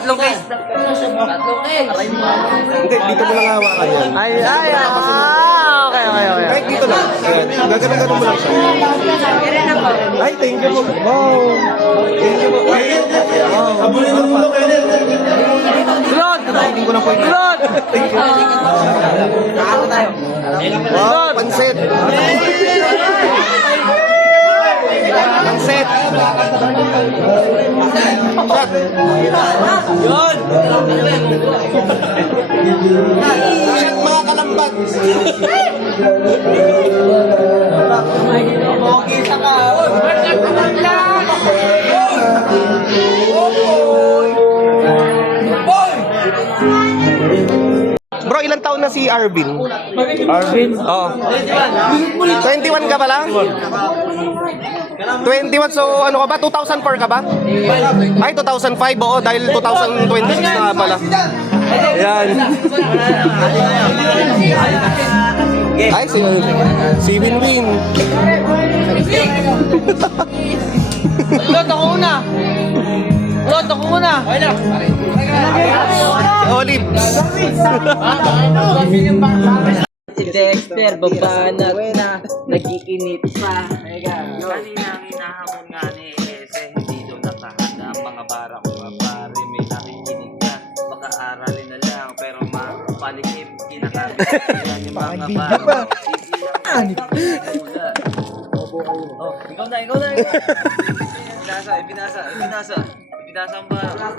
Tatlong case. Hindi, dito mo lang hawakan yan. Ay, okay. Kahit dito lang. Gagana-gana mo lang siya. Ay, thank you po. Wow. Thank you po. Abulin mo mo, Kenneth. Glod! Hindi ko na po ito. Glod! Thank you. Wow, pansit. Pansit. Yun! Shit, mga kalambat. Kita ka! Bro, ilang taon na si Arvin? Arvin? Oo. 21 ka pala? 21, so ano ka ba? 2004 ka ba? Ay, 2005, oo, dahil 2026 na nga pala. Ayan. Ay, si Winwin. Glod, ako una! Glod, ako una! Olive. Si Dexter, babanat na, nagkikinit pa. Kanina ang hinahamon nga ni Ese, hindi daw nakahanda ang mga bara ko nga pare, may nakikinig na, baka aralin na lang, pero mapalikip, kinakabit yan yung mga bara. Oh, ikaw na. Ibinasa ang bara.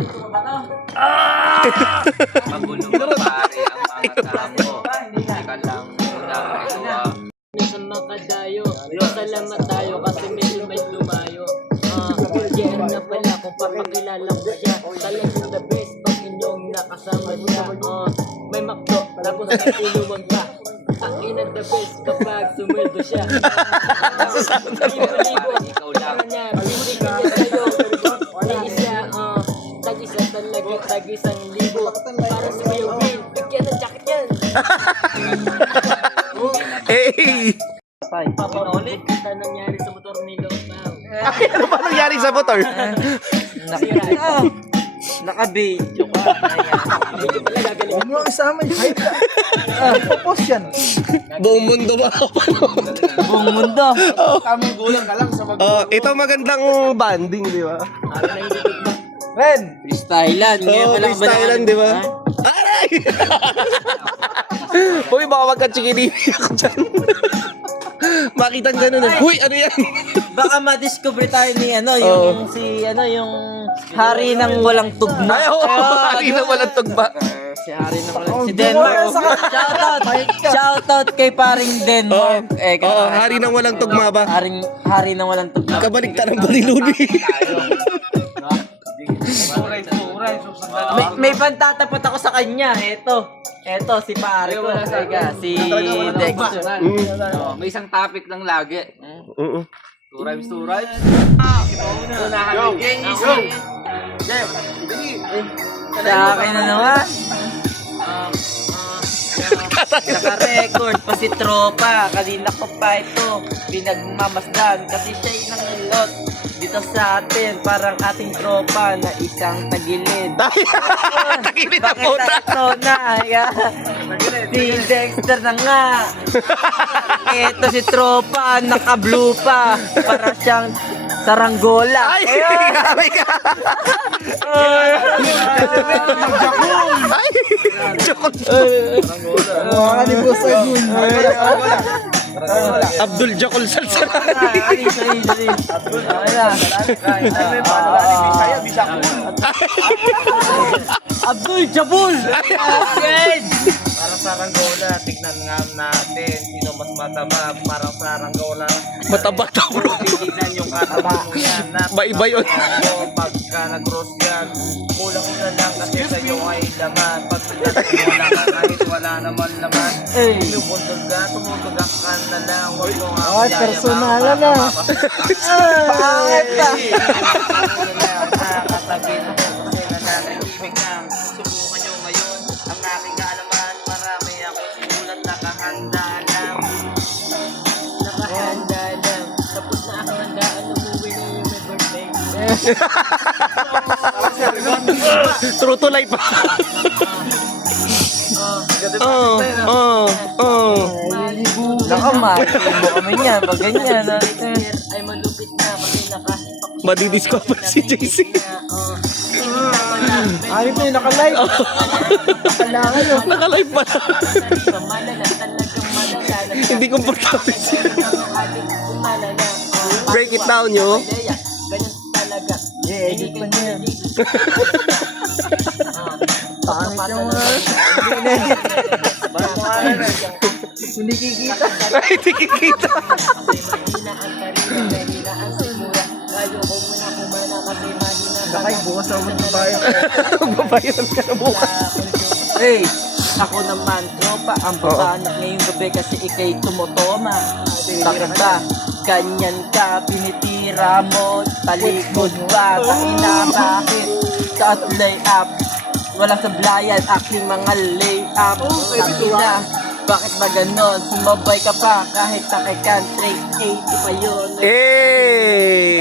Magulo ka pare ang mga tamo, teka lang muna ikaw. Sa makadayo, salamat tayo kasi may lumayo. Yan na pala kung papakilala ko siya. Talagang the best pag inyong nakasama siya. May makdo, tapos natulungan ka. Ang ina the best kapag sumweldo siya. Ikaw lang. Bibigyan niya sa'yo. Ni isa, tag-isa talaga, tag-isang libo. Para sa Kuya Will, bigyan ng jacket yan. Hey! Papaulit, kita nangyari sa motor ni Lopao. Ay, ano ba nangyari sa motor? Naka-video ka. Hindi pala gagaling. Huwag mo lang isama yung hype. Popost yan. Buong mundo ba ako panood? Buong mundo. Tamang gulang ka lang sa mag... Ito magandang banding, di ba? Ren! Stylan. Ngayon Oo, pa lang ba freestylean, di ba? Aray! Uy, baka magka-chikinini ako dyan. Makitang ganun eh. Uy, ano yan? Baka ma-discover tayo ni yung yung hari ng walang tugma. Ay, oo, hari na walang tugba. Si hari ng walang si Denmark. Shoutout kay paring Denmark. Oo, hari ng walang tugma ba? Hari ng walang tugma. Kabaliktaran ng baliluni. May pantatapat ako sa kanya. Eto si pare ko. Si Dexter. May isang topic lang lagi. Oo. Two rhymes. Sa akin na naman. Naka-record pa si Tropa. Kanina ko pa ito pinagmamasdan kasi siya'y nangilot dito sa atin. Parang ating tropa na isang tagilid. Takilid na po na. Ito na. Si Dexter na nga. Ito si Tropa. Naka-blue pa. Para siyang saranggola. Ay, grabe ka. Ay, joke. Mga ni Boss Edwin. Abdul Jokol Salsarani. Abdul Jabul. Parang saranggola, tignan nga natin sino mas mataba. Parang saranggola. Mataba daw, bro. Tignan yung katawan mo yan. Ba-iba yun. Pagka nag-cross yan, kulang na lang kasi sa'yo ay laman. Pag wala ka kahit wala naman laman. Lumundog ka, tumutugak ka na lang. Huwag mo nga Ay, personalan na. Bakit ka? Nakatabi na po kasi nananahimik lang. Subukan nyo ngayon ang aking kaalaman. Marami ako sinulat, nakahanda lang. Nakahanda lang. Tapos na ako handaan, umuwi na yung may birthday. True to life. Nakamati mo kami niyan. Pag ganyan. Ay malupit na kasi nakahipak Madidiscover si JC. Ano pa yun, naka-live? Kailangan yun. Naka-live pa. malala talagang malala Hindi komportable siya. malala Break it down, yo. ganyan talaga I-edit pa niya. Pangit yung hindi kikita. Ay, di kikita. mahina ang karina mahina ang simula kayo ko muna kumana kasi mahina Nakay, bukas ako magbabayad. Babayaran ka na bukas. Hey, ako naman, tropa, ang babanat ngayong gabi kasi ikay tumutoma. Bakit ba? Ganyan ka, pinitira mo, talikod ba? Taina, bakit? Cut lay up, wala sablayan, aking mga lay up. Sabi na, bakit ba ganon? Sumabay ka pa kahit sa kay country, 80 pa yun. Hey!